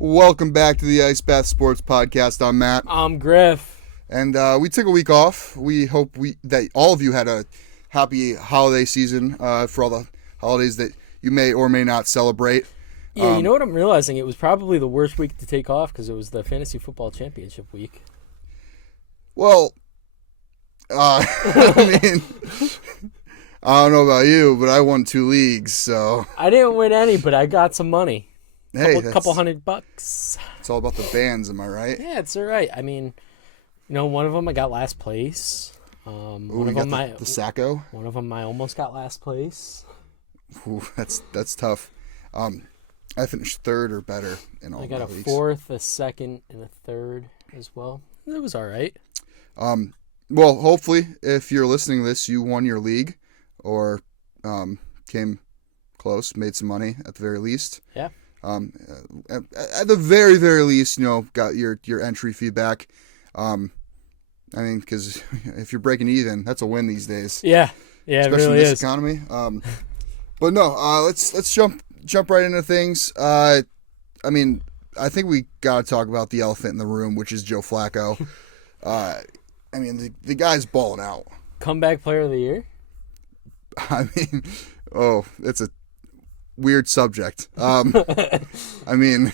Welcome back to the Ice Bath Sports Podcast. I'm Matt. I'm Griff. And we took a week off. We hope that all of you had a happy holiday season for all the holidays that you may or may not celebrate. Yeah, you know what I'm realizing? It was probably the worst week to take off because it was the Fantasy Football Championship week. Well, I mean, I don't know about you, but I won 2 leagues, so. I didn't win any, but I got some money. Hey, couple $100. It's all about the bands, am I right? Yeah, it's all right. I mean, one of them I got last place. One of them the Sacco. One of them I almost got last place. Ooh, that's tough. I finished third or better in all. I got a leagues. 4th, a 2nd, and a 3rd as well. It was all right. Well, hopefully, if you're listening to this, you won your league, or came close, made some money at the very least. Yeah. At the very, very least, got your entry feedback. I mean, because if you're breaking even, that's a win these days. Yeah, especially it really in this is. economy. But no, let's jump right into things. I mean, I think we got to talk about the elephant in the room, which is Joe Flacco. I mean, the guy's balling out. Comeback player of the year? I mean, it's a weird subject. I mean,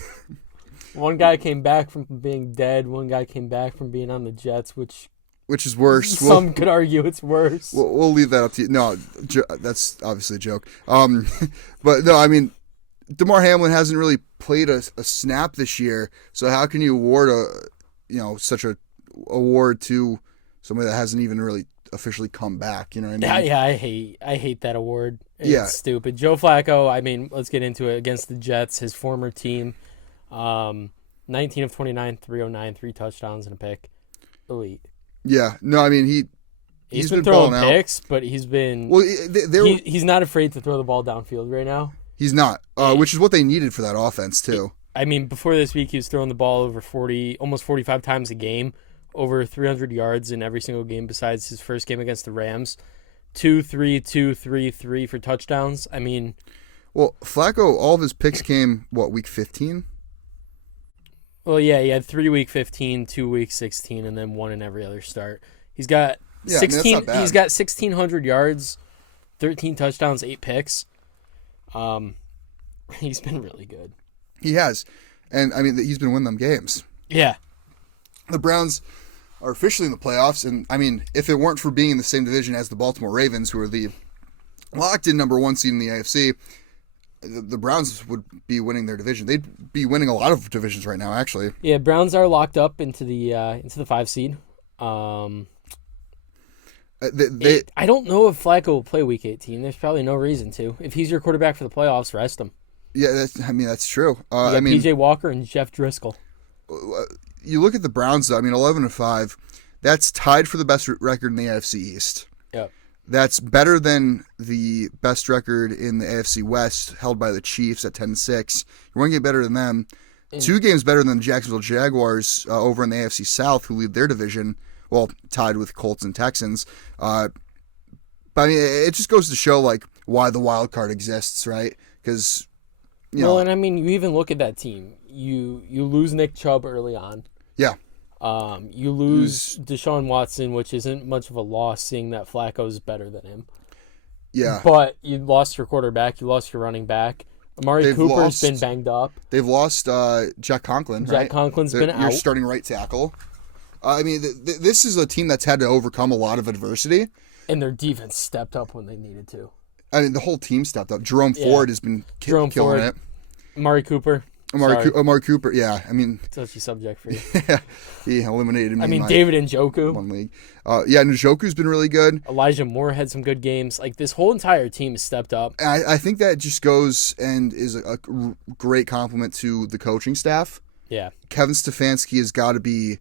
one guy came back from being dead. One guy came back from being on the Jets, which is worse. Some could argue it's worse. We'll leave that up to you. No, that's obviously a joke. But no, I mean, Damar Hamlin hasn't really played a snap this year. So how can you award such a award to somebody that hasn't even really officially come back? You know what I mean? Yeah, I hate that award. It's stupid. Joe Flacco, I mean, let's get into it. Against the Jets, his former team, 19 of 29, 309, 3 touchdowns and a pick. Elite. Yeah. No, I mean, he's been throwing balling picks, but he's been he's not afraid to throw the ball downfield right now. He's not, which is what they needed for that offense too. I mean, before this week, he was throwing the ball over 40, almost 45 times a game, over 300 yards in every single game besides his first game against the Rams. 2-3, 2-3, 3 for touchdowns. I mean, well, Flacco, all of his picks came week 15. Well, yeah, he had 3 week 15, 2 week 16, and then 1 in every other start. He's got 16. He's got 1,600 yards, 13 touchdowns, 8 picks. He's been really good. He has, and I mean, he's been winning them games. Yeah, the Browns are officially in the playoffs, and I mean, if it weren't for being in the same division as the Baltimore Ravens, who are the locked-in number 1 seed in the AFC, the Browns would be winning their division. They'd be winning a lot of divisions right now, actually. Yeah, Browns are locked up into the 5 seed. I don't know if Flacco will play Week 18. There's probably no reason to. If he's your quarterback for the playoffs, rest him. Yeah, that's true. I mean, PJ Walker and Jeff Driscoll. You look at the Browns, though, I mean, 11-5. That's tied for the best record in the AFC East. Yep. That's better than the best record in the AFC West, held by the Chiefs at 10-6. You're one game better than them. 2 games better than the Jacksonville Jaguars over in the AFC South, who lead their division. Well, tied with Colts and Texans. But I mean, it just goes to show why the wild card exists, right? Because and I mean, you even look at that team. You lose Nick Chubb early on. Yeah. You lose Deshaun Watson, which isn't much of a loss, seeing that Flacco is better than him. Yeah. But you lost your quarterback. You lost your running back. Amari Cooper's been banged up. They've lost Jack Conklin, right? Jack Conklin's been out. You're starting right tackle. I mean, this is a team that's had to overcome a lot of adversity. And their defense stepped up when they needed to. I mean, the whole team stepped up. Jerome Ford has been killing it. Amari Cooper. Amari Cooper, yeah. I mean, touchy subject for you. Yeah, he eliminated me. I mean, David Njoku. One league. Njoku's been really good. Elijah Moore had some good games. This whole entire team has stepped up. I think that just goes and is a great compliment to the coaching staff. Yeah. Kevin Stefanski has got to be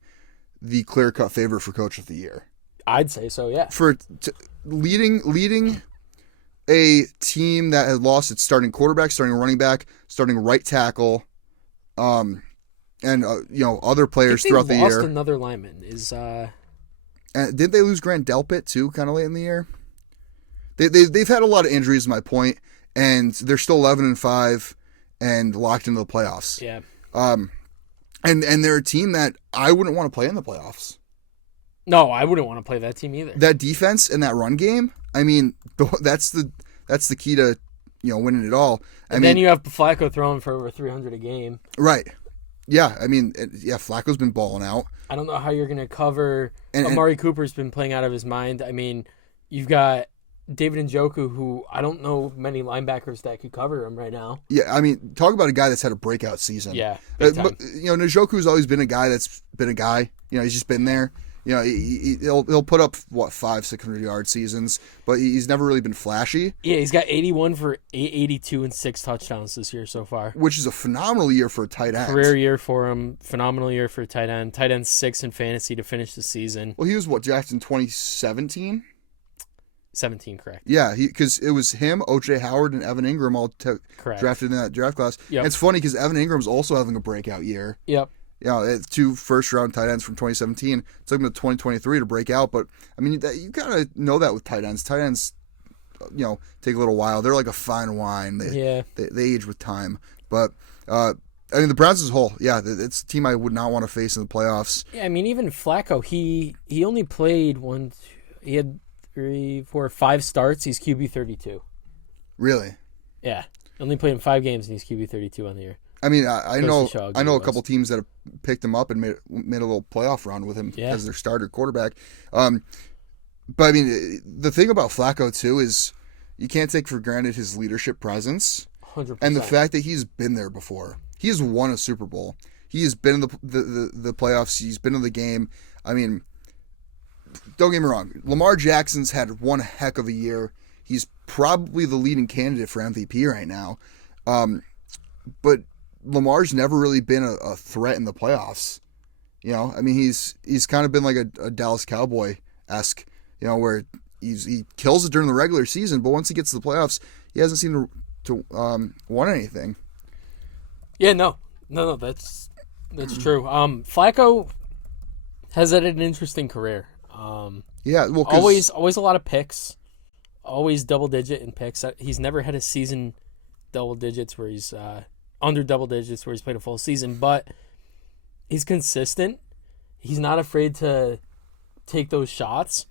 the clear-cut favorite for Coach of the Year. I'd say so, yeah. For leading a team that had lost its starting quarterback, starting running back, starting right tackle, and other players throughout the year. Lost another lineman. Didn't they lose Grant Delpit too, kind of late in the year? They've had a lot of injuries, is my point, and they're still 11-5 and locked into the playoffs. Yeah. And they're a team that I wouldn't want to play in the playoffs. No, I wouldn't want to play that team either. That defense and that run game, I mean, that's the key to winning it all. Then you have Flacco throwing for over 300 a game. Right. Yeah, I mean, Flacco's been balling out. I don't know how you're going to cover. Amari Cooper's been playing out of his mind. I mean, you've got David Njoku, who I don't know many linebackers that could cover him right now. Yeah, I mean, talk about a guy that's had a breakout season. Yeah, but Njoku's always been a guy that's been a guy. He's just been there. He'll put up 500-600 yard seasons, but he's never really been flashy. Yeah, he's got 81 for 882 and 6 touchdowns this year so far, which is a phenomenal year for a tight end. Career year for him, phenomenal year for a tight end. Tight end 6 in fantasy to finish the season. Well, he was drafted in 2017. 17, correct. Yeah, because it was him, O.J. Howard, and Evan Ingram all drafted in that draft class. Yep. It's funny because Evan Ingram's also having a breakout year. Yep. 2 first-round tight ends from 2017. It took him to 2023 to break out, but I mean, you gotta know that with tight ends. Tight ends, take a little while. They're like a fine wine. They age with time. But I mean, the Browns as a whole, it's a team I would not want to face in the playoffs. Yeah, I mean, even Flacco, he only played he had 3, 4, 5 starts. He's QB 32. Really? Yeah, only played in 5 games and he's QB 32 on the year. I mean, I know a couple teams that have picked him up and made a little playoff run with him as their starter quarterback. But I mean, the thing about Flacco too is you can't take for granted his leadership presence 100%. and the fact that he's been there before. He has won a Super Bowl. He has been in the playoffs. He's been in the game. I mean, don't get me wrong. Lamar Jackson's had one heck of a year. He's probably the leading candidate for MVP right now. But Lamar's never really been a threat in the playoffs. I mean, he's kind of been like a Dallas Cowboy-esque, where he kills it during the regular season, but once he gets to the playoffs, he hasn't seemed to won anything. Yeah, no, that's true. Flacco has had an interesting career. Always a lot of picks, always double digit in picks. He's never had a season double digits where he's under double digits where he's played a full season, but he's consistent. He's not afraid to take those shots.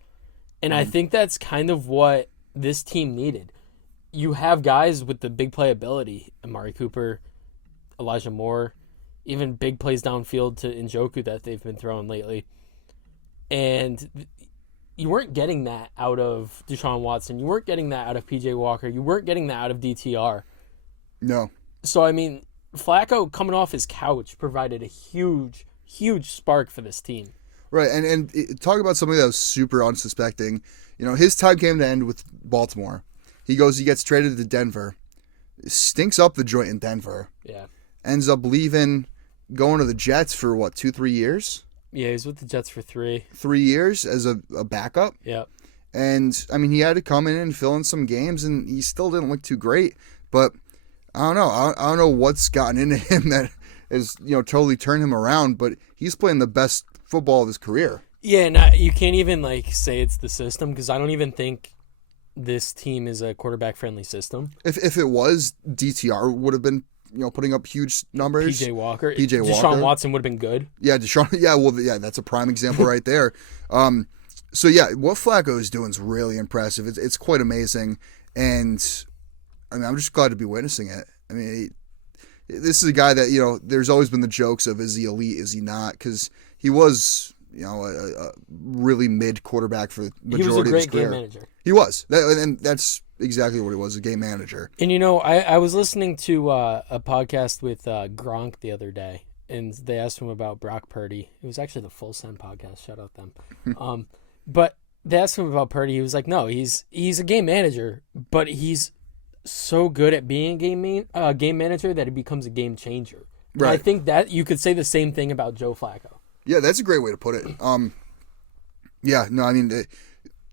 And I think that's kind of what this team needed. You have guys with the big playability, Amari Cooper, Elijah Moore, even big plays downfield to Njoku that they've been throwing lately. And you weren't getting that out of Deshaun Watson. You weren't getting that out of PJ Walker. You weren't getting that out of DTR. No. So, I mean, Flacco coming off his couch provided a huge, huge spark for this team. Right, and talk about somebody that was super unsuspecting. His time came to end with Baltimore. He gets traded to Denver. Stinks up the joint in Denver. Yeah. Ends up leaving, going to the Jets for, 2-3 years? Yeah, he was with the Jets for 3. 3 years as a backup? Yep. And, I mean, he had to come in and fill in some games, and he still didn't look too great. But I don't know. I don't know what's gotten into him that has, totally turned him around, but he's playing the best football of his career. Yeah, and you can't even, say it's the system, because I don't even think this team is a quarterback-friendly system. If it was, DTR would have been, putting up huge numbers. PJ Walker. PJ Walker. Deshaun Watson would have been good. Yeah, that's a prime example right there. So, yeah, what Flacco is doing is really impressive. It's quite amazing, and I mean, I'm just glad to be witnessing it. I mean, this is a guy that, there's always been the jokes of, is he elite, is he not? Because he was, a really mid quarterback for the majority of his career. He was a great game manager. He was. And that's exactly what he was, a game manager. And, I was listening to a podcast with Gronk the other day, and they asked him about Brock Purdy. It was actually the Full Send podcast. Shout out them. But they asked him about Purdy. He was like, no, he's a game manager, but he's so good at being a game manager that he becomes a game changer. Right. I think that you could say the same thing about Joe Flacco. Yeah, that's a great way to put it. Yeah, no, I mean,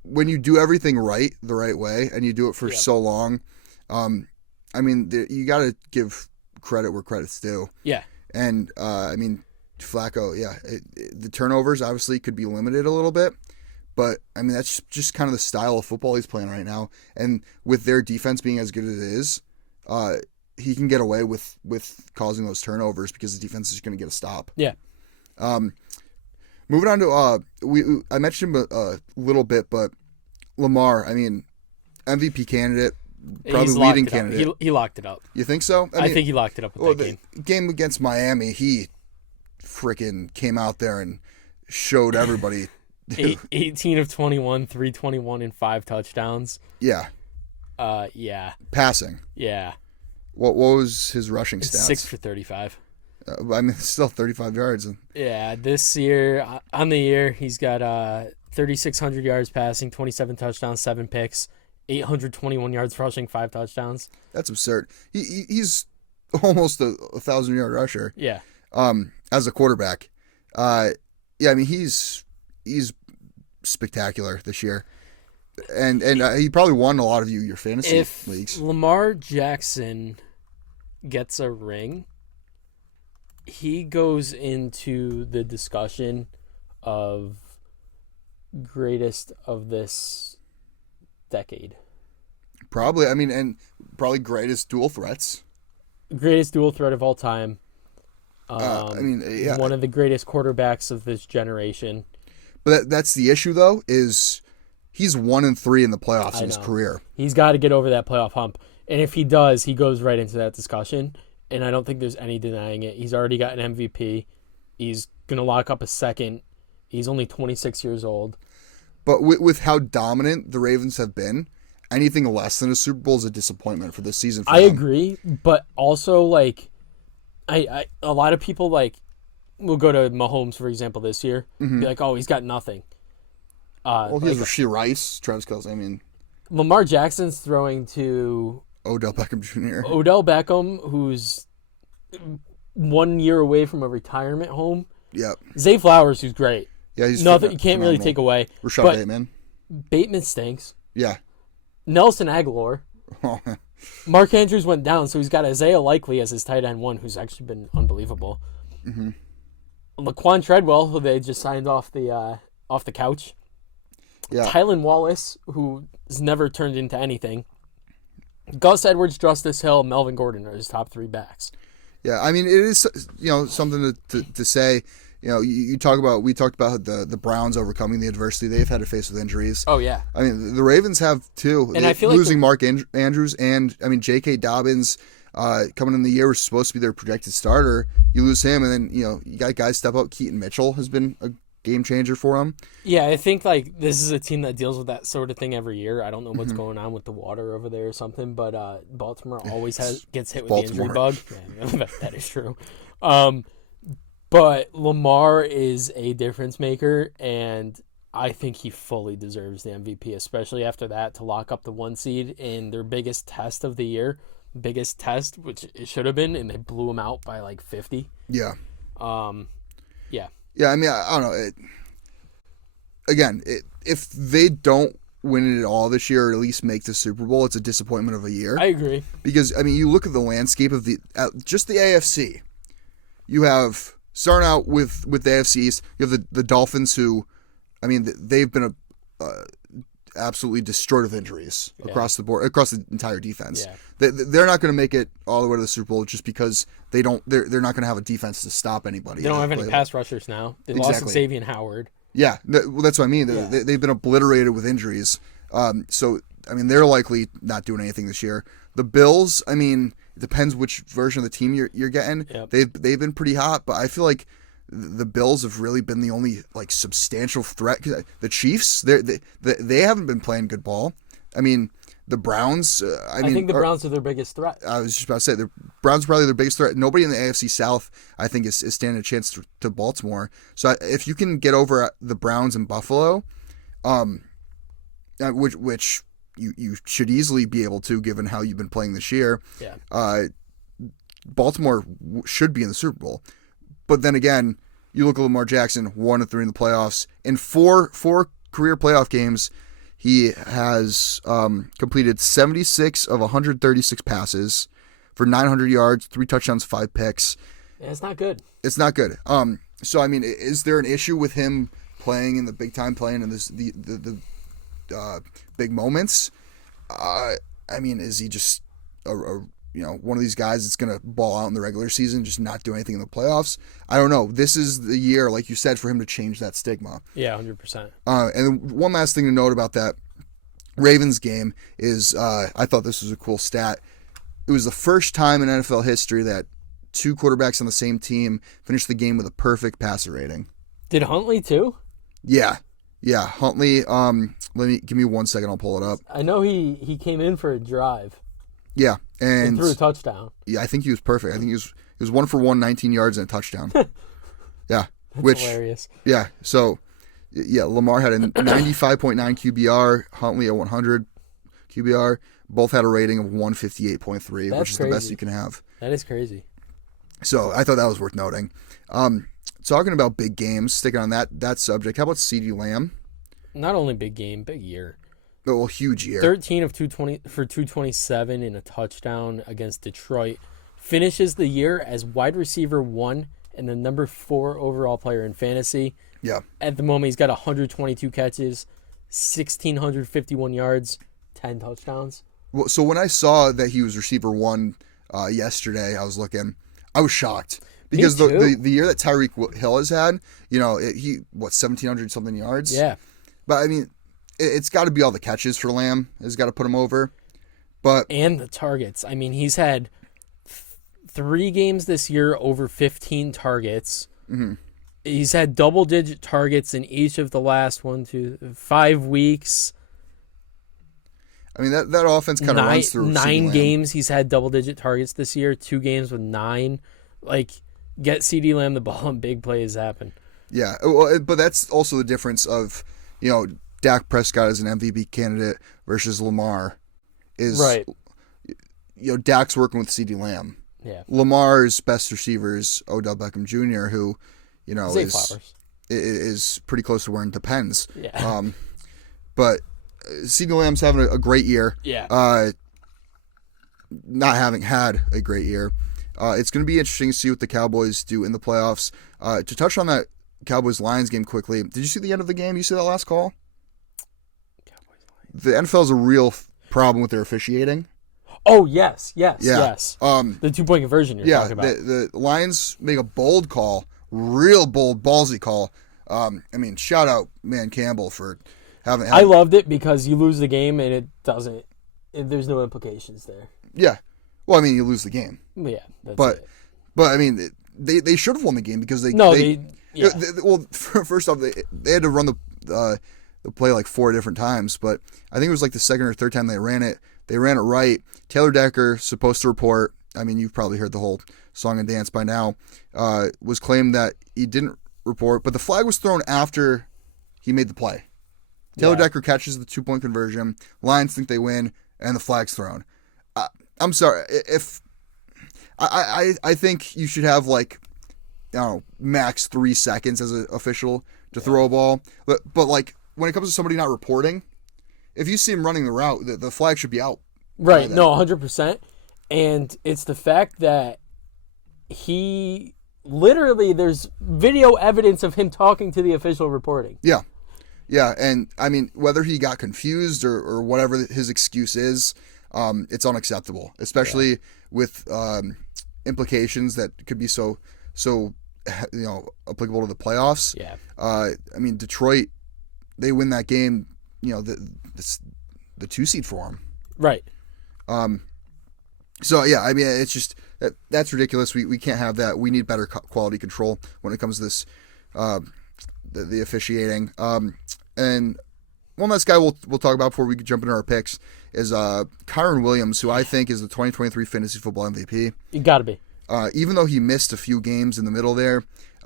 when you do everything right, the right way, and you do it for so long, I mean, you got to give credit where credit's due. Yeah. And, I mean, Flacco, the turnovers obviously could be limited a little bit, but, I mean, that's just kind of the style of football he's playing right now. And with their defense being as good as it is, he can get away with causing those turnovers because the defense is going to get a stop. Yeah. Moving on to I mentioned him a little bit, but Lamar, I mean, MVP candidate, probably leading candidate. He locked it up. You think so? I think he locked it up with that game. The game against Miami, he freaking came out there and showed everybody. 18 of 21, 321 and 5 touchdowns. Yeah. Yeah. Passing. Yeah. What was his rushing stats? 6 for 35. I mean, still 35 yards. Yeah, this year, on the year, he's got 3,600 yards passing, 27 touchdowns, 7 picks, 821 yards rushing, 5 touchdowns. That's absurd. He's almost a 1,000-yard rusher. Yeah. As a quarterback. Yeah, I mean, he's spectacular this year. And he probably won a lot of your fantasy leagues. If Lamar Jackson gets a ring, he goes into the discussion of greatest of this decade. Probably. I mean, and probably greatest dual threats. Greatest dual threat of all time. I mean, yeah. One of the greatest quarterbacks of this generation. But that's the issue, though, is he's 1-3 in the playoffs in his career. He's got to get over that playoff hump. And if he does, he goes right into that discussion. And I don't think there's any denying it. He's already got an MVP. He's going to lock up a second. He's only 26 years old. But with how dominant the Ravens have been, anything less than a Super Bowl is a disappointment for this season. I agree. But also, like, a lot of people, like, will go to Mahomes, for example, this year. Be like, oh, he's got nothing. Well, he has Rashee Rice, Travis Kelce. I mean, Lamar Jackson's throwing to Odell Beckham Jr. Odell Beckham, who's 1 year away from a retirement home. Yep. Zay Flowers, who's great. Yeah, he's nothing. You can't really take away. Rashad Bateman. Bateman stinks. Yeah. Nelson Aguilar. Mark Andrews went down, so he's got Isaiah Likely as his tight end 1, who's actually been unbelievable. Mm-hmm. Laquan Treadwell, who they just signed off the couch. Yeah. Tylan Wallace, who's never turned into anything. Gus Edwards, Justice Hill, Melvin Gordon are his top 3 backs. Yeah, I mean, it is, something to say. We talked about the Browns overcoming the adversity they've had to face with injuries. Oh, yeah. I mean, the Ravens have too. And I feel losing Mark Andrews and, I mean, J.K. Dobbins coming in the year was supposed to be their projected starter. You lose him, and then, you got guys step up. Keaton Mitchell has been a game changer for him. Yeah, I think, like, this is a team that deals with that sort of thing every year. I don't know what's going on with the water over there or something, but Baltimore always gets hit with the injury bug. Yeah, that is true. But Lamar is a difference maker, and I think he fully deserves the MVP, especially after that, to lock up the 1 seed in their biggest test of the year. Biggest test, which it should have been, and they blew him out by like 50. Yeah. Yeah. Yeah, I mean, I don't know. If they don't win it at all this year, or at least make the Super Bowl, it's a disappointment of a year. I agree. Because, I mean, you look at the landscape of just the AFC. You have, starting out with the AFCs, you have the Dolphins who, I mean, they've been absolutely destroyed with injuries across the board, across the entire defense. Yeah. They're not going to make it all the way to the Super Bowl just because they're not going to have a defense to stop anybody. They don't have any pass rushers now. They lost Xavier Howard. Yeah, well, that's what I mean. They've been obliterated with injuries. So, I mean, they're likely not doing anything this year. The Bills, I mean, it depends which version of the team you're getting. Yep. They've been pretty hot, but I feel like the Bills have really been the only like substantial threat. The Chiefs, they haven't been playing good ball. I mean, the Browns. I think the Browns are their biggest threat. I was just about to say the Browns are probably their biggest threat. Nobody in the AFC South, I think, is standing a chance to Baltimore. So if you can get over the Browns and Buffalo, which you should easily be able to, given how you've been playing this year. Yeah. Baltimore should be in the Super Bowl. But then again, you look at Lamar Jackson, 1-3 in the playoffs. In four career playoff games, he has completed 76 of 136 passes for 900 yards, 3 touchdowns, 5 picks. Yeah, it's not good. It's not good. So I mean, is there an issue with him playing in the big time, playing in the big moments? I mean, is he just one of these guys that's going to ball out in the regular season, just not do anything in the playoffs. I don't know. This is the year, like you said, for him to change that stigma. Yeah, 100%. And one last thing to note about that Ravens game is I thought this was a cool stat. It was the first time in NFL history that two quarterbacks on the same team finished the game with a perfect passer rating. Did Huntley too? Yeah. Huntley. Give me 1 second. I'll pull it up. I know he came in for a drive. Yeah, and threw a touchdown. Yeah, I think he was perfect. I think he was 1 for 1, 19 yards and a touchdown. Yeah, That's hilarious. Yeah, so yeah, Lamar had a 95.9 QBR, Huntley a 100 QBR. Both had a rating of 158.3, which is crazy. The best you can have. That is crazy. So I thought that was worth noting. Talking about big games, sticking on that subject, how about CeeDee Lamb? Not only big game, big year. Oh, well, huge year. 13 of 220 for 227 and a touchdown against Detroit. Finishes the year as wide receiver 1 and the number 4 overall player in fantasy. Yeah. At the moment, he's got 122 catches, 1,651 yards, 10 touchdowns. Well, so when I saw that he was receiver 1 yesterday, I was shocked. Because the year that Tyreek Hill has had, he 1,700 something yards. Yeah. But I mean, it's got to be all the catches for Lamb. It's got to put him over. And the targets. I mean, he's had 3 games this year over 15 targets. Mm-hmm. He's had double-digit targets in each of the last 5 weeks. I mean, that offense kind of runs through 9 games. He's had double-digit targets this year. 2 games with 9. Get CeeDee Lamb the ball and big plays happen. Yeah, well, but that's also the difference of, Dak Prescott as an MVP candidate versus Lamar. Right. Dak's working with CeeDee Lamb. Yeah. Lamar's best receiver is Odell Beckham Jr., who, is pretty close to wearing Depends. Yeah. But CeeDee Lamb's having a great year. Yeah. Not having had a great year. It's going to be interesting to see what the Cowboys do in the playoffs. To touch on that Cowboys-Lions game quickly, did you see the end of the game? You see that last call? The NFL has a real problem with their officiating. Oh, yes. The 2-point conversion you're talking about. The Lions make a bold call, real bold, ballsy call. Shout out Man Campbell for having. I loved it because you lose the game and there's no implications there. Yeah. Well, you lose the game. Yeah. But they should have won the game because first off, they had to run the play 4 different times, but I think it was the second or third time they ran it. They ran it right. Taylor Decker, supposed to report, you've probably heard the whole song and dance by now, was claimed that he didn't report, but the flag was thrown after he made the play. Taylor Decker catches the 2-point conversion, Lions think they win, and the flag's thrown. I'm sorry, if I think you should have max 3 seconds as an official to throw a ball, but when it comes to somebody not reporting, if you see him running the route, the flag should be out. Right. No, 100%. And it's the fact that he literally, there's video evidence of him talking to the official reporting. Yeah. Yeah. And whether he got confused or whatever his excuse is, it's unacceptable, especially with implications that could be so applicable to the playoffs. Yeah. Detroit, they win that game, the 2 seed for them. Right. So yeah, it's just that's ridiculous. We can't have that. We need better quality control when it comes to this, the officiating. And one last guy we'll talk about before we jump into our picks is Kyron Williams, who I think is the 2023 fantasy football MVP. You got to be. Even though he missed a few games in the middle there,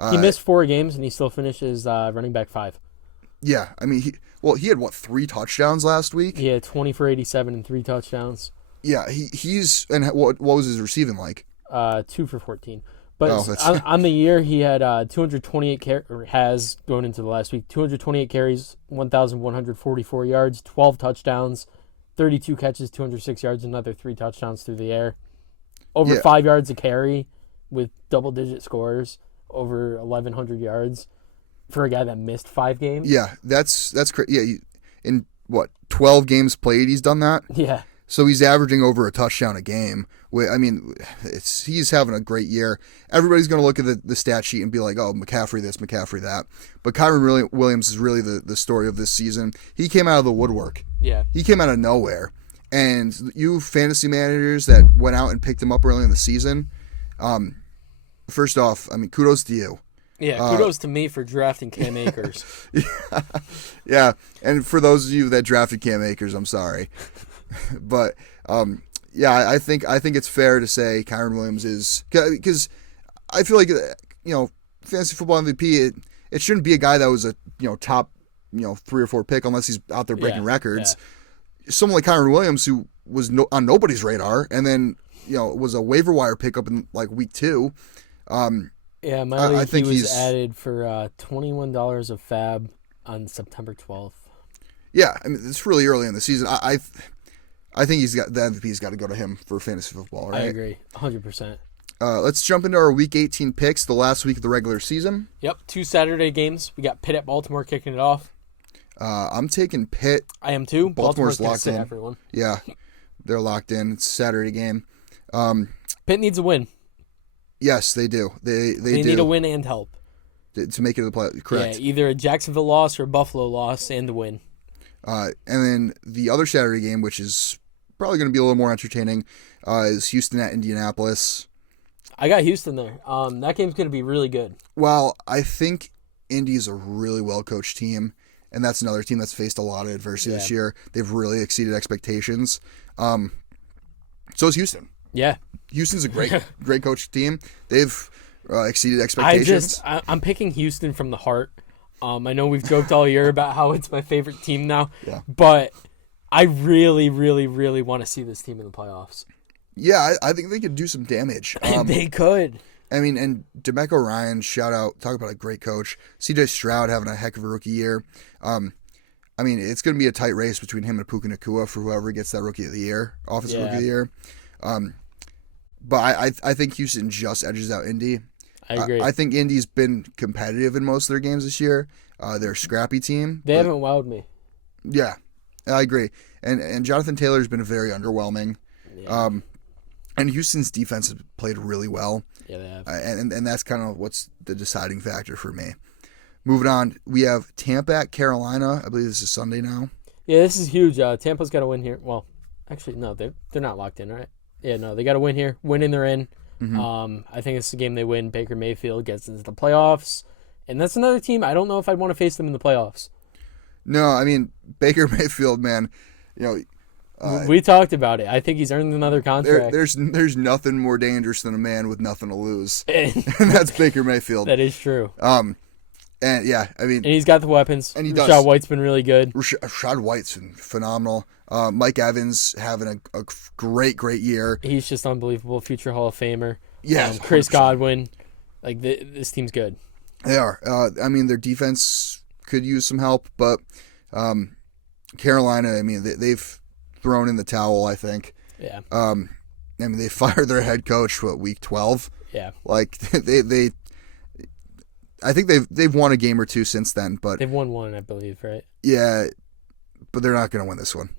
he missed 4 games and he still finishes running back 5. Yeah, he had 3 touchdowns last week? Yeah, 20 for 87 and 3 touchdowns. Yeah, he's and what was his receiving like? 2 for 14. But on the year he had 228 has going into the last week 228 carries, 1,144 yards, 12 touchdowns, 32 catches, 206 yards, another 3 touchdowns through the air. Over 5 yards a carry with double-digit scores, over 1,100 yards. For a guy that missed 5 games? Yeah, that's crazy. Yeah, in 12 games played, he's done that? Yeah. So he's averaging over a touchdown a game. I mean, he's having a great year. Everybody's going to look at the stat sheet and be like, oh, McCaffrey this, McCaffrey that. But Kyron Williams is really the story of this season. He came out of the woodwork. Yeah. He came out of nowhere. And you fantasy managers that went out and picked him up early in the season, first off, I mean, kudos to you. Yeah, kudos to me for drafting Cam Akers. Yeah, and for those of you that drafted Cam Akers, I'm sorry. But, yeah, I think it's fair to say Kyron Williams is – because I feel like, fantasy football MVP, it shouldn't be a guy that was a, top, 3 or 4 pick unless he's out there breaking records. Yeah. Someone like Kyron Williams who was on nobody's radar and then, was a waiver wire pickup in, like, week 2. Yeah, my league, I think he was added for $21 of fab on September 12th. Yeah, I mean, it's really early in the season. I think the MVP's got to go to him for fantasy football, right? I agree, 100%. Let's jump into our Week 18 picks, the last week of the regular season. Yep, 2 Saturday games. We got Pitt at Baltimore kicking it off. I'm taking Pitt. I am too. Baltimore's locked in. Everyone. Yeah, they're locked in. It's a Saturday game. Pitt needs a win. Yes, they do. They need a win and help to make it to the play. Correct. Yeah, either a Jacksonville loss or a Buffalo loss and a win. And then the other Saturday game, which is probably going to be a little more entertaining, is Houston at Indianapolis. I got Houston there. That game's going to be really good. Well, I think Indy's a really well-coached team, and that's another team that's faced a lot of adversity this year. They've really exceeded expectations. So is Houston. Yeah. Houston's a great coached team. They've exceeded expectations. I'm picking Houston from the heart. I know we've joked all year about how it's my favorite team now, but I really, really, really want to see this team in the playoffs. Yeah, I think they could do some damage. They could. I mean, and DeMeco Ryan, shout out, talk about a great coach. CJ Stroud having a heck of a rookie year. I mean, it's going to be a tight race between him and Puka Nacua for whoever gets that Rookie of the Year, Offensive Rookie of the Year. But I think Houston just edges out Indy. I agree. I think Indy's been competitive in most of their games this year. They're a scrappy team. They haven't wowed me. Yeah, I agree. And Jonathan Taylor's been very underwhelming. Yeah. And Houston's defense has played really well. Yeah, they have. And that's kind of what's the deciding factor for me. Moving on, we have Tampa at Carolina. I believe this is Sunday now. Yeah, this is huge. Tampa's got to win here. Well, actually, no, they're not locked in, right? Yeah, no, they got to win here. Winning, they're in. Mm-hmm. I think it's the game they win. Baker Mayfield gets into the playoffs. And that's another team. I don't know if I'd want to face them in the playoffs. No, I mean, Baker Mayfield, man, we talked about it. I think he's earned another contract. There's nothing more dangerous than a man with nothing to lose. And that's Baker Mayfield. That is true. And yeah, I mean, and he's got the weapons. And he Rashad does. White's been really good. Rashad White's been phenomenal. Mike Evans having a great year. He's just unbelievable. Future Hall of Famer. Yeah, Chris Godwin. Like this team's good. They are. I mean, their defense could use some help, but Carolina, I mean, they've thrown in the towel, I think. Yeah. I mean, they fired their head coach, week 12? Yeah. Like, I think they've won a game or two since then, but they've won one, I believe, right? Yeah, but they're not going to win this one.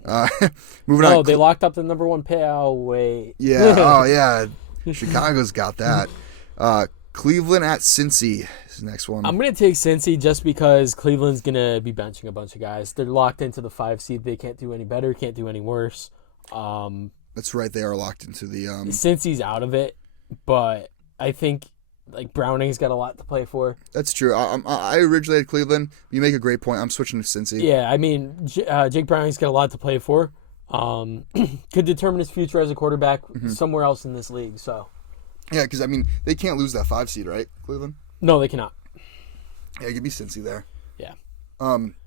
Moving on. Oh, they locked up the number 1 pick. Oh, wait. Yeah. Oh, yeah. Chicago's got that. Cleveland at Cincy is the next one. I'm going to take Cincy just because Cleveland's going to be benching a bunch of guys. They're locked into the 5 seed. They can't do any better, can't do any worse. That's right. They are locked into the... Cincy's out of it, but I think Browning's got a lot to play for. That's true. I originally had Cleveland. You make a great point. I'm switching to Cincy. Yeah, I mean, Jake Browning's got a lot to play for. Could determine his future as a quarterback somewhere else in this league, so... Yeah, because, I mean, they can't lose that 5 seed, right, Cleveland? No, they cannot. Yeah, give me Cincy there. Yeah.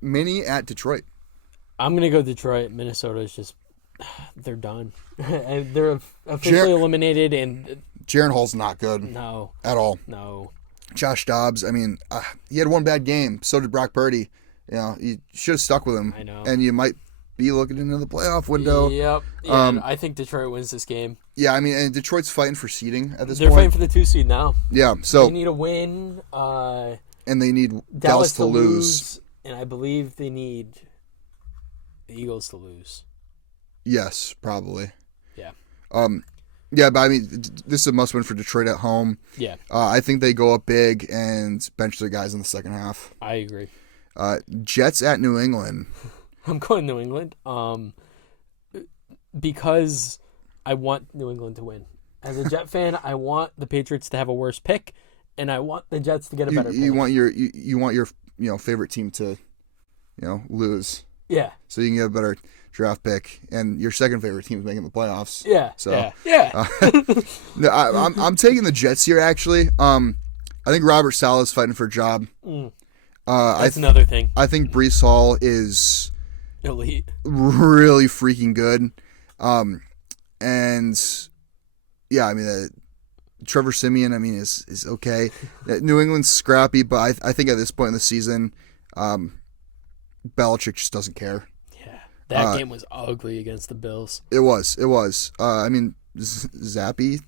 Mini at Detroit. I'm going to go Detroit. Minnesota is just, they're done. And they're officially eliminated. And Jaren Hall's not good. No. At all. No. Josh Dobbs, I mean, he had one bad game. So did Brock Purdy. You should have stuck with him. I know. And you might be looking into the playoff window. Yep. Yeah, I think Detroit wins this game. Yeah, I mean, and Detroit's fighting for seeding at this point. They're fighting for the 2 seed now. Yeah, so... They need a win. And they need Dallas to lose. And I believe they need the Eagles to lose. Yes, probably. Yeah. Yeah, but I mean, this is a must-win for Detroit at home. Yeah. I think they go up big and bench their guys in the second half. I agree. Jets at New England. I'm going New England because I want New England to win. As a Jet fan, I want the Patriots to have a worse pick, and I want the Jets to get a better pick. You want your favorite team to lose. Yeah. So you can get a better draft pick, and your second favorite team is making the playoffs. Yeah. So yeah. No, I'm taking the Jets here. Actually, I think Robert Saleh's fighting for a job. That's another thing. I think Breece Hall is elite, really freaking good, and yeah, I mean Trevor Siemian, I mean is okay. New England's scrappy, but I think at this point in the season, Belichick just doesn't care. That game was ugly against the Bills. It was. I mean, Zappy,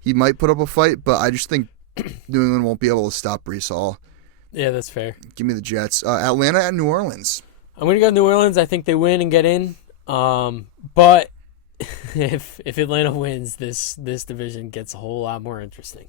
he might put up a fight, but I just think New England won't be able to stop Breece Hall. Yeah, that's fair. Give me the Jets. Atlanta and New Orleans. I'm going to go New Orleans. I think they win and get in. But if Atlanta wins, this division gets a whole lot more interesting.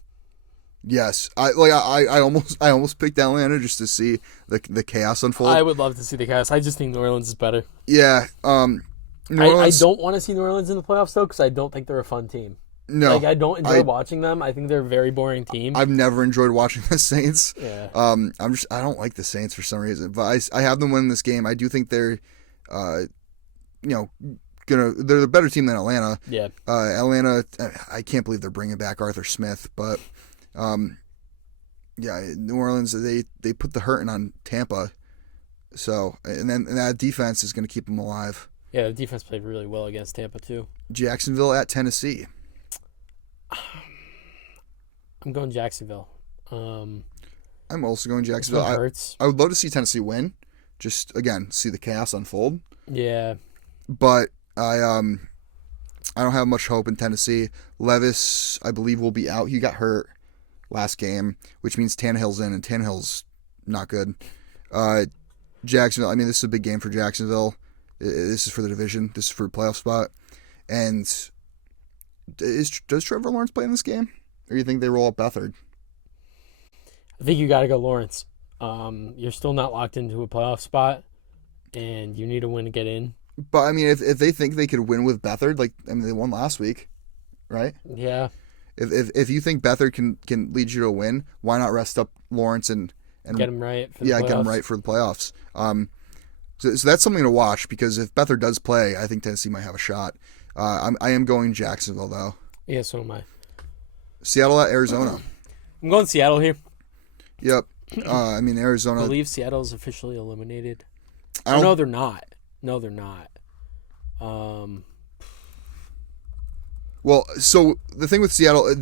Yes, I almost picked Atlanta just to see the chaos unfold. I would love to see the chaos. I just think New Orleans is better. Yeah, New Orleans, I don't want to see New Orleans in the playoffs though, because I don't think they're a fun team. No, I don't enjoy watching them. I think they're a very boring team. I've never enjoyed watching the Saints. Yeah. I don't like the Saints for some reason, but I have them win this game. I do think they're, they're the better team than Atlanta. Yeah. Atlanta, I can't believe they're bringing back Arthur Smith, but. New Orleans, they put the hurting on Tampa, so and that defense is going to keep them alive. Yeah, the defense played really well against Tampa too. Jacksonville at Tennessee. I'm going Jacksonville. I'm also going Jacksonville. I would love to see Tennessee win, just again see the chaos unfold. Yeah, but I don't have much hope in Tennessee. Levis, I believe, will be out. He got hurt last game, which means Tannehill's in, and Tannehill's not good. Jacksonville, I mean, this is a big game for Jacksonville. This is for the division. This is for a playoff spot. And does Trevor Lawrence play in this game? Or do you think they roll up Beathard? I think you got to go Lawrence. You're still not locked into a playoff spot, and you need a win to get in. But, I mean, if they think they could win with Beathard, they won last week, right? Yeah. If you think Beathard can lead you to a win, why not rest up Lawrence and get him right for the playoffs? Get him right for the playoffs. So that's something to watch, because if Beathard does play, I think Tennessee might have a shot. I am going Jacksonville though. Yeah, so am I. Seattle at Arizona. I'm going Seattle here. Yep. I mean, Arizona. I believe Seattle's officially eliminated. No, they're not. No, they're not. Well, so the thing with Seattle,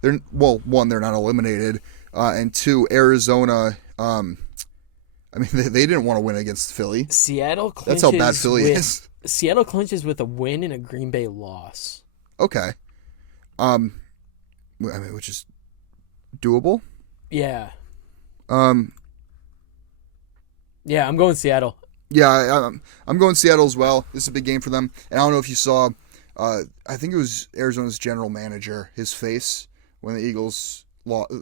they're not eliminated, and two, Arizona. I mean, they didn't want to win against Philly. Seattle clinches. That's how bad Philly is. Seattle clinches with a win and a Green Bay loss. Okay. I mean, which is doable. Yeah. Yeah, I'm going Seattle. Yeah, I'm going Seattle as well. This is a big game for them, and I don't know if you saw. I think it was Arizona's general manager, his face when the Eagles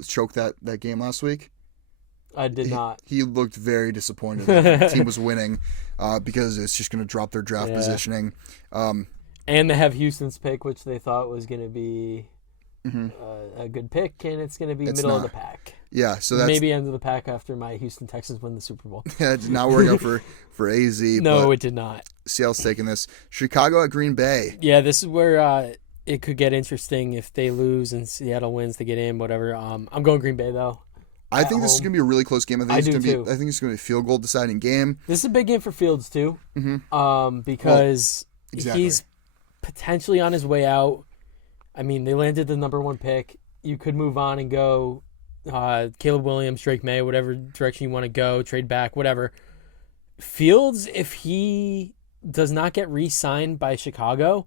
choked that game last week. I did not. He looked very disappointed that the team was winning because it's just going to drop their draft positioning. And they have Houston's pick, which they thought was going to be a good pick, and it's going to be middle of the pack. Yeah, so that's maybe end of the pack after my Houston Texans win the Super Bowl. Yeah, it did not work out for AZ. No, it did not. Seattle's taking this. Chicago at Green Bay. Yeah, this is where it could get interesting if they lose and Seattle wins to get in, whatever. I'm going Green Bay, though. I think this is going to be a really close game. I think it's going to be a field goal deciding game. This is a big game for Fields, too, because he's potentially on his way out. I mean, they landed the number 1 pick. You could move on and go Caleb Williams, Drake May, whatever direction you want to go, trade back, whatever. Fields, if he does not get re-signed by Chicago,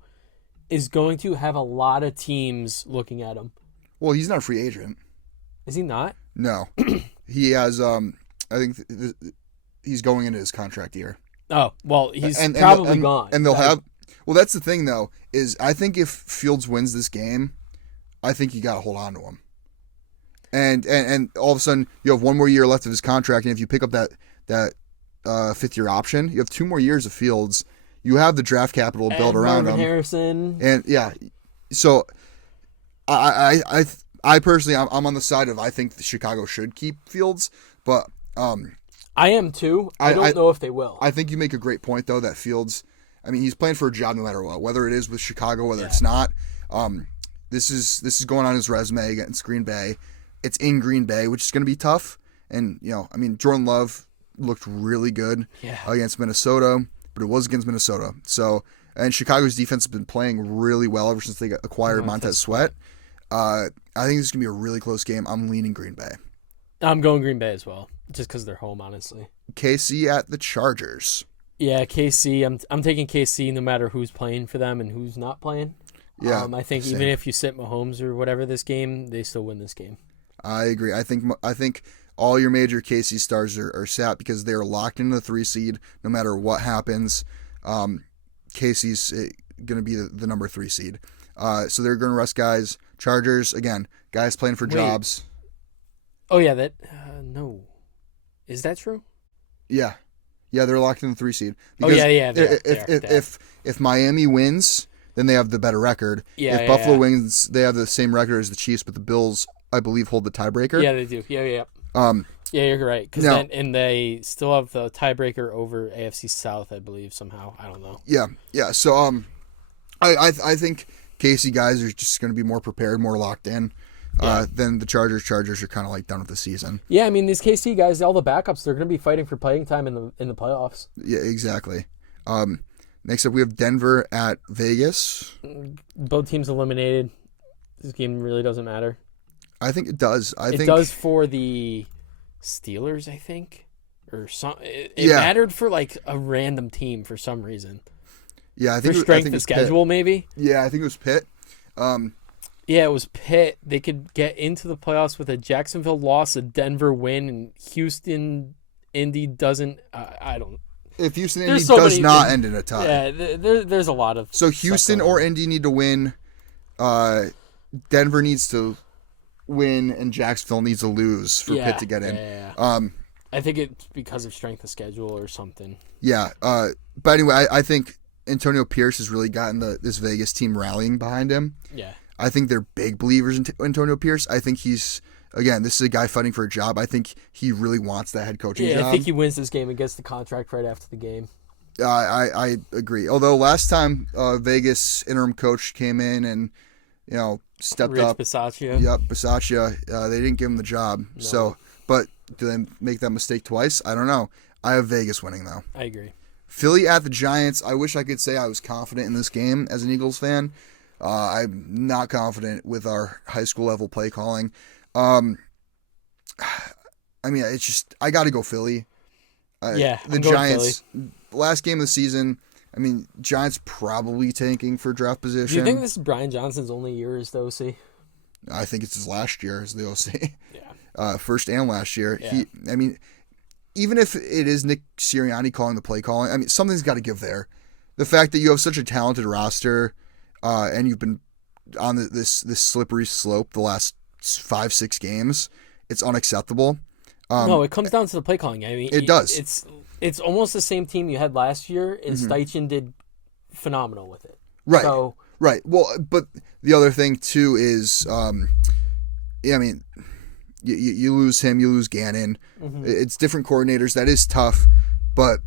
is going to have a lot of teams looking at him. Well, he's not a free agent. Is he not? No. He has, I think he's going into his contract year. Oh, well, he's probably gone. And they'll have, Well, that's the thing, though, is I think if Fields wins this game, I think you got to hold on to him. And all of a sudden, you have one more year left of his contract, and if you pick up that fifth-year option, you have 2 more years of Fields. You have the draft capital to build around him. Harrison. And, yeah, so I personally, I'm on the side of I think Chicago should keep Fields, but I am too. I don't know if they will. I think you make a great point, though, that Fields, I mean, he's playing for a job no matter what, whether it is with Chicago, whether it's not. This is going on his resume against Green Bay. It's in Green Bay, which is going to be tough. And, I mean, Jordan Love looked really good against Minnesota, but it was against Minnesota. So, and Chicago's defense has been playing really well ever since they acquired Montez Sweat. I think this is going to be a really close game. I'm leaning Green Bay. I'm going Green Bay as well, just because they're home, honestly. KC at the Chargers. Yeah, KC. I'm taking KC no matter who's playing for them and who's not playing. Yeah, I think even if you sit Mahomes or whatever this game, they still win this game. I agree. I think all your major KC stars are sat because they are locked into the 3 seed no matter what happens. KC's going to be the number 3 seed. So they're going to rest guys. Chargers, again, guys playing for jobs. Oh, yeah, no. Is that true? Yeah. Yeah, they're locked in the 3 seed. Because if Miami wins, then they have the better record. If Buffalo wins, they have the same record as the Chiefs, but the Bills, I believe, hold the tiebreaker. Yeah, they do. Yeah. Yeah, you're right. And they still have the tiebreaker over AFC South, I believe, somehow. I don't know. Yeah. So I think KC guys are just going to be more prepared, more locked in than the Chargers. Chargers are kind of like done with the season. Yeah, I mean, these KC guys, all the backups, they're going to be fighting for playing time in the playoffs. Yeah, exactly. Next up, we have Denver at Vegas. Both teams eliminated. This game really doesn't matter. I think it does. It does for the Steelers, I think, or some. It mattered for like a random team for some reason. Yeah, I think for strength of schedule, maybe. Yeah, I think it was Pitt. Yeah, it was Pitt. They could get into the playoffs with a Jacksonville loss, a Denver win, and Houston, Indy doesn't. I don't. If Houston Indy does not end in a tie. Yeah, there's a lot of. So Houston or Indy need to win. Denver needs to win, and Jacksonville needs to lose for Pitt to get in. Yeah. I think it's because of strength of schedule or something. Yeah. But anyway, I think Antonio Pierce has really gotten this Vegas team rallying behind him. Yeah. I think they're big believers in Antonio Pierce. I think he's, again, this is a guy fighting for a job. I think he really wants that head coaching job. I think he wins this game and gets the contract right after the game. I agree. Although last time Vegas interim coach came in and, stepped up. Bisaccia. Yep, Bisaccia. They didn't give him the job. No. So, but do they make that mistake twice? I don't know. I have Vegas winning, though. I agree. Philly at the Giants. I wish I could say I was confident in this game as an Eagles fan. I'm not confident with our high school level play calling. I mean, it's just, I got to go Philly. The Giants, last game of the season, I mean, Giants probably tanking for draft position. Do you think this is Brian Johnson's only year as the OC? I think it's his last year as the OC. Yeah. First and last year. Yeah. Even if it is Nick Sirianni calling the play calling, I mean, something's got to give there. The fact that you have such a talented roster, and you've been on this slippery slope the last 5-6 games, it's unacceptable. No, it comes down to the play calling. I mean, it does. It's almost the same team you had last year, and Steichen did phenomenal with it. Right. So, right. Well, but the other thing too is, you lose him, you lose Gannon. Mm-hmm. It's different coordinators. That is tough, but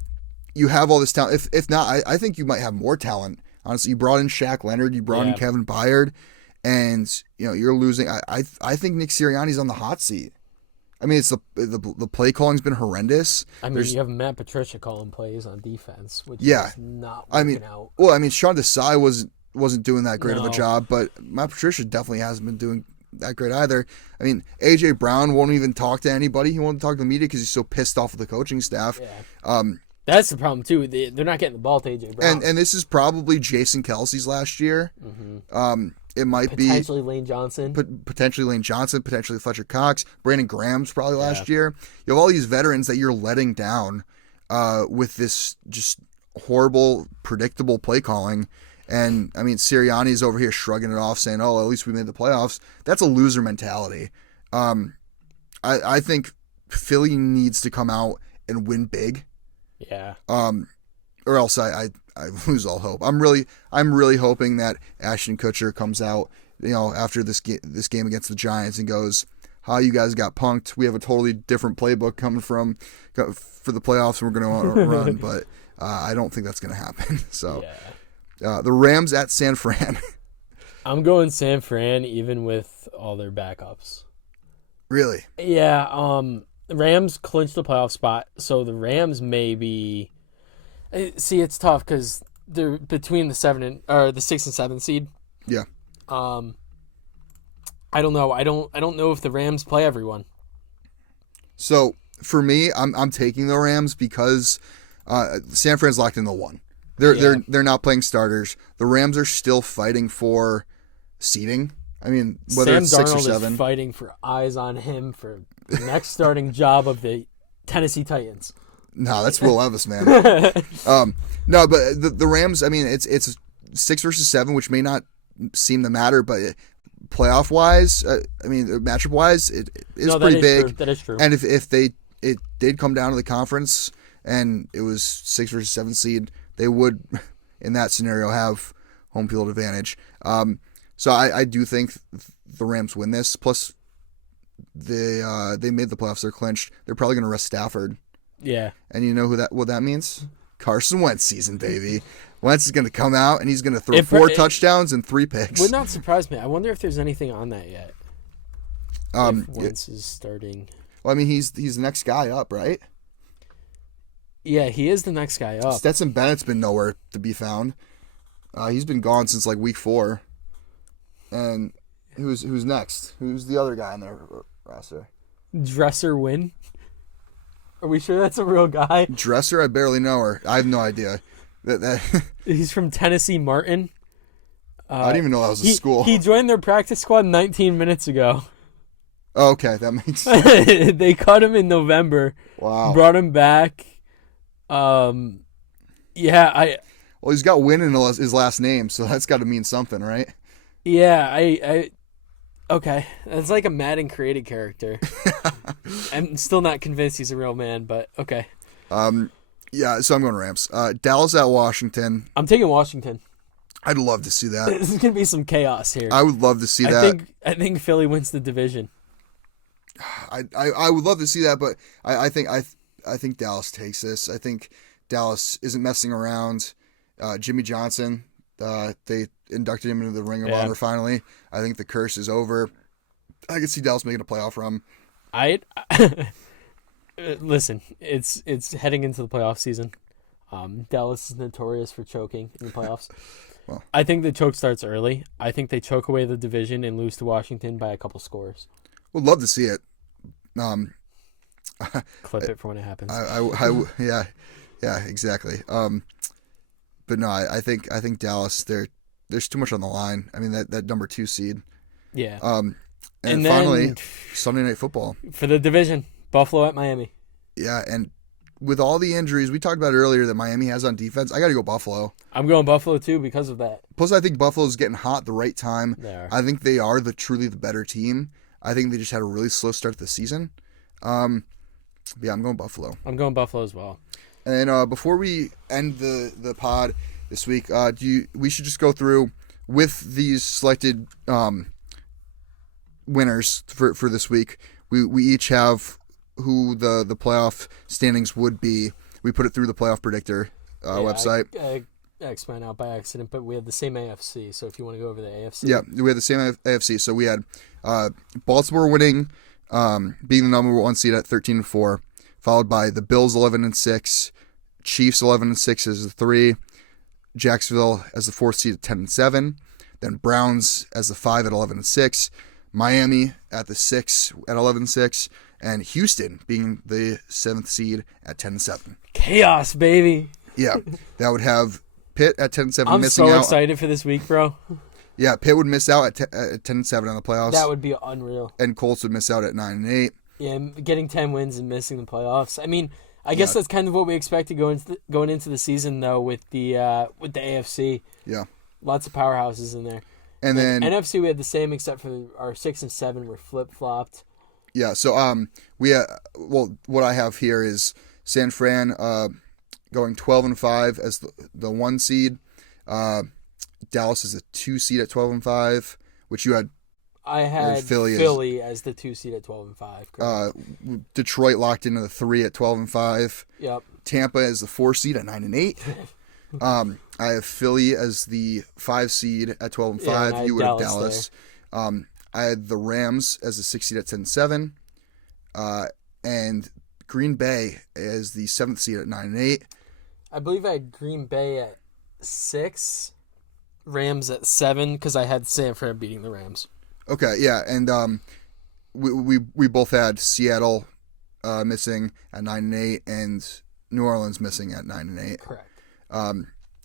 you have all this talent. If not, I think you might have more talent. Honestly, you brought in Shaq Leonard, you brought in Kevin Byard, and you're losing. I think Nick Sirianni's on the hot seat. I mean, it's the play calling's been horrendous. I mean, you have Matt Patricia calling plays on defense, which is not working out. Well, I mean, Sean Desai wasn't doing that great of a job, but Matt Patricia definitely hasn't been doing that great either. I mean, AJ Brown won't even talk to anybody. He won't talk to the media because he's so pissed off with the coaching staff. Yeah. That's the problem too. They're not getting the ball to AJ Brown. And this is probably Jason Kelsey's last year. Mm-hmm. It might potentially Lane Johnson. Potentially Lane Johnson, potentially Fletcher Cox. Brandon Graham's probably last year. You have all these veterans that you're letting down with this just horrible, predictable play calling. And, I mean, Sirianni's over here shrugging it off, saying, oh, at least we made the playoffs. That's a loser mentality. I think Philly needs to come out and win big. Yeah. Or else I lose all hope. I'm really hoping that Ashton Kutcher comes out, after this game against the Giants and goes, "How you guys got punked? We have a totally different playbook coming for the playoffs, and we're going to run." But I don't think that's going to happen. So, the Rams at San Fran. I'm going San Fran, even with all their backups. Really? Yeah. The Rams clinched the playoff spot, so the Rams may be. See, it's tough because they're between the 6 and 7 seed. Yeah. I don't know. I don't know if the Rams play everyone. So for me, I'm taking the Rams because San Fran's locked in the 1. They're not playing starters. The Rams are still fighting for seeding. I mean, whether Sam it's 6 or Darnold 7. is fighting for eyes on him for the next starting job of the Tennessee Titans. No, that's Will Levis, man. No, but the Rams, I mean, it's 6 versus 7, which may not seem to matter, but playoff wise, matchup wise, it is pretty big. True. That is true. And if it did come down to the conference and it was 6 versus 7 seed, they would, in that scenario, have home field advantage. So I do think the Rams win this. Plus, they made the playoffs. They're clinched. They're probably going to rest Stafford. Yeah. And you know what that means? Carson Wentz season, baby. Wentz is going to come out and he's going to throw 4 touchdowns and 3 picks. Would not surprise me. I wonder if there's anything on that yet. If Wentz is starting. Well, I mean, he's the next guy up, right? Yeah, he is the next guy up. Stetson Bennett's been nowhere to be found. He's been gone since like week 4. And who's next? Who's the other guy on their roster? Dresser Wynn? Are we sure that's a real guy? Dresser, I barely know her. I have no idea. He's from Tennessee Martin. I didn't even know that was a school. He joined their practice squad 19 minutes ago. Oh, okay, that makes sense. They cut him in November. Wow. Brought him back. Well, he's got Win in his last name, so that's got to mean something, right? Yeah, okay. That's like a Madden created character. I'm still not convinced he's a real man, but okay. Yeah, so I'm going Rams. Dallas at Washington. I'm taking Washington. I'd love to see that. This is going to be some chaos here. I would love to see that. I think Philly wins the division. I would love to see that, but I think Dallas takes this. I think Dallas isn't messing around. Jimmy Johnson, they inducted him into the Ring of Honor finally. I think the curse is over. I can see Dallas making a playoff run. Listen, it's heading into the playoff season. Dallas is notorious for choking in the playoffs. Well, I think the choke starts early. I think they choke away the division and lose to Washington by a couple scores. Would love to see it. Clip it for when it happens. Yeah, exactly. But no, I think Dallas. There's too much on the line. I mean that number 2 seed. Yeah. And finally, Sunday Night Football for the division. Buffalo at Miami. Yeah, and with all the injuries we talked about earlier that Miami has on defense, I got to go Buffalo. I'm going Buffalo too because of that. Plus, I think Buffalo's getting hot at the right time. They are. I think they are truly the better team. I think they just had a really slow start to the season. Yeah, I'm going Buffalo. I'm going Buffalo as well. And before we end the pod this week, we should just go through with these selected winners for this week. We each have who the playoff standings would be. We put it through the playoff predictor website. I X mine out by accident, but we had the same AFC. So if you want to go over the AFC, yeah, we had the same AFC. So we had Baltimore winning, being the number 1 seed at 13-4, followed by the Bills 11-6, Chiefs 11-6 as the 3, Jacksonville as the 4th seed at 10-7, then Browns as the 5 at 11-6, Miami at the 6 at 11-6, and Houston being the 7th seed at 10-7. Chaos, baby. Yeah, that would have Pitt at 10-7 I'm missing out. so excited for this week, bro. Yeah, Pitt would miss out at 10-7 on the playoffs. That would be unreal. And Colts would miss out at 9-8. Yeah, getting 10 wins and missing the playoffs. I mean, I guess that's kind of what we expected going into the season, though, with the AFC. Yeah. Lots of powerhouses in there. And then NFC, we had the same, except for our 6 and 7 were flip-flopped. Yeah, so what I have here is San Fran going 12-5 as the 1 seed. Dallas is a 2 seed at 12-5, which you had. I had Philly as the 2 seed at 12-5. Detroit locked into the 3 at 12-5. Yep. Tampa is the 4 seed at 9-8. I have Philly as the 5 seed at 12-5. Yeah, you would have Dallas. I had the Rams as the 6 seed at 10-7. And Green Bay as the 7th seed at 9-8. I believe I had Green Bay at 6, Rams at 7, because I had San Fran beating the Rams. Okay, yeah, and we both had Seattle missing at 9-8 and New Orleans missing at 9-8. Correct.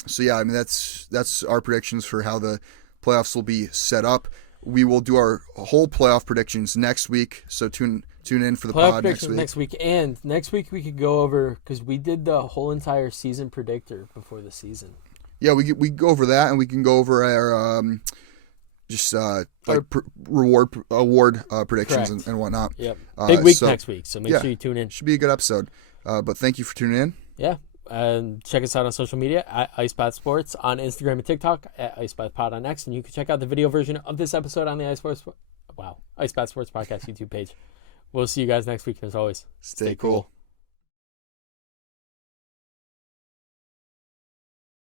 So yeah, I mean that's our predictions for how the playoffs will be set up. We will do our whole playoff predictions next week. So tune in for the playoff pod next week. And next week we could go over, because we did the whole entire season predictor before the season. Yeah, we go over that, and we can go over our award predictions and whatnot. Yep. Big week next week, so make sure you tune in. Should be a good episode. But thank you for tuning in. Yeah. Check us out on social media at IceBath Sports on Instagram and TikTok, at IceBathPod on X, and you can check out the video version of this episode on the IceBath Sports Podcast YouTube page. We'll see you guys next week, and as always, stay cool.